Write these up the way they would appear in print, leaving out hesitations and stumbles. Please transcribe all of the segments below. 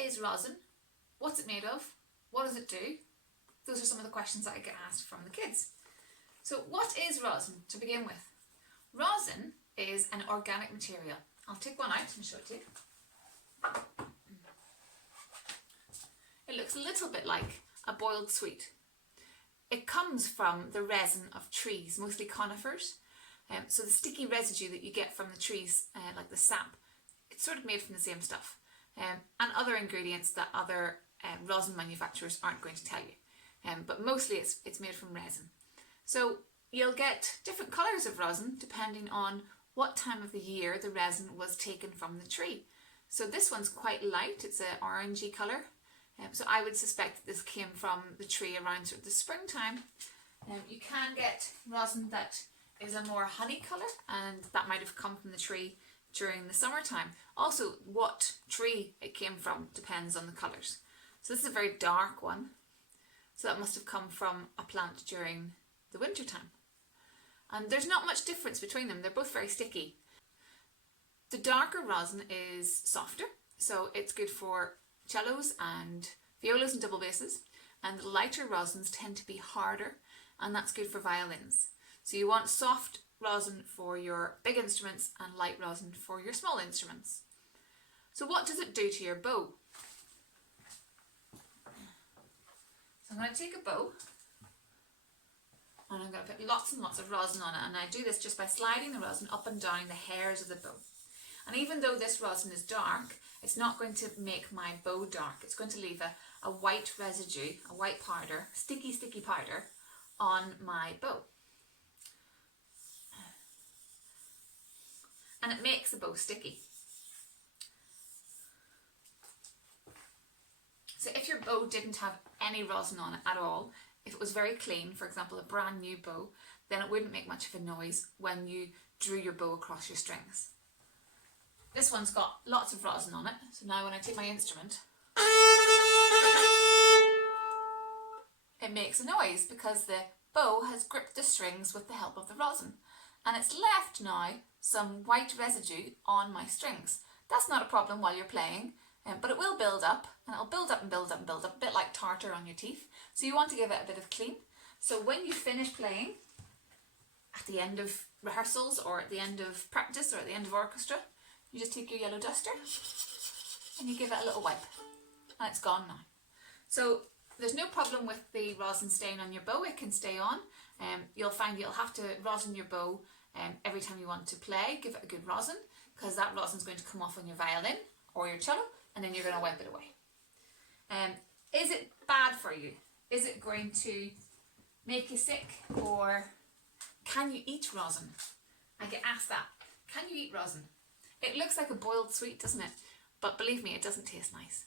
is rosin? What's it made of? What does it do? Those are some of the questions that I get asked from the kids. So what is rosin to begin with? Rosin is an organic material. I'll take one out and show it to you. It looks a little bit like a boiled sweet. It comes from the resin of trees, mostly conifers. So the sticky residue that you get from the trees, like the sap, it's sort of made from the same stuff. And other ingredients that other rosin manufacturers aren't going to tell you. But mostly it's made from resin. So you'll get different colours of rosin depending on what time of the year the resin was taken from the tree. So this one's quite light, it's an orangey colour. So I would suspect that this came from the tree around sort of the springtime. You can get rosin that is a more honey colour, and that might have come from the tree during the summertime. Also, what tree it came from depends on the colours. So this is a very dark one. So that must have come from a plant during the winter time. And there's not much difference between them. They're both very sticky. The darker rosin is softer, so it's good for cellos and violas and double basses. And the lighter rosins tend to be harder, and that's good for violins. So you want soft rosin for your big instruments and light rosin for your small instruments. So what does it do to your bow? So I'm going to take a bow and I'm going to put lots and lots of rosin on it, and I do this just by sliding the rosin up and down the hairs of the bow. And even though this rosin is dark, it's not going to make my bow dark. It's going to leave a white residue, a white powder, sticky powder on my bow. And it makes the bow sticky. So if your bow didn't have any rosin on it at all, if it was very clean, for example a brand new bow, then it wouldn't make much of a noise when you drew your bow across your strings. This one's got lots of rosin on it, so now when I take my instrument, it makes a noise because the bow has gripped the strings with the help of the rosin, and it's left now some white residue on my strings. That's not a problem while you're playing, but it will build up, and it'll build up and build up and build up, a bit like tartar on your teeth. So you want to give it a bit of clean. So when you finish playing, at the end of rehearsals or at the end of practice or at the end of orchestra, you just take your yellow duster and you give it a little wipe, and it's gone now. So there's no problem with the rosin staying on your bow. It can stay on. You'll find you'll have to rosin your bow every time you want to play. Give it a good rosin, because that rosin's going to come off on your violin or your cello, and then you're going to wipe it away. Is it bad for you? Is it going to make you sick, or can you eat rosin? I get asked that. Can you eat rosin? It looks like a boiled sweet, doesn't it? But believe me, it doesn't taste nice.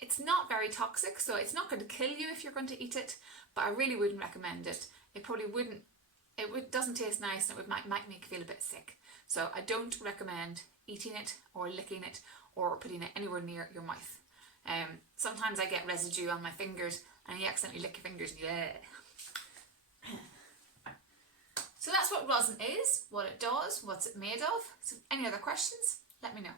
It's not very toxic, so it's not going to kill you if you're going to eat it, but I really wouldn't recommend it. It probably wouldn't, doesn't taste nice, and it might make you feel a bit sick. So I don't recommend eating it or licking it or putting it anywhere near your mouth. Sometimes I get residue on my fingers and you accidentally lick your fingers. Yeah. So that's what rosin is, what it does, what's it made of. So any other questions, let me know.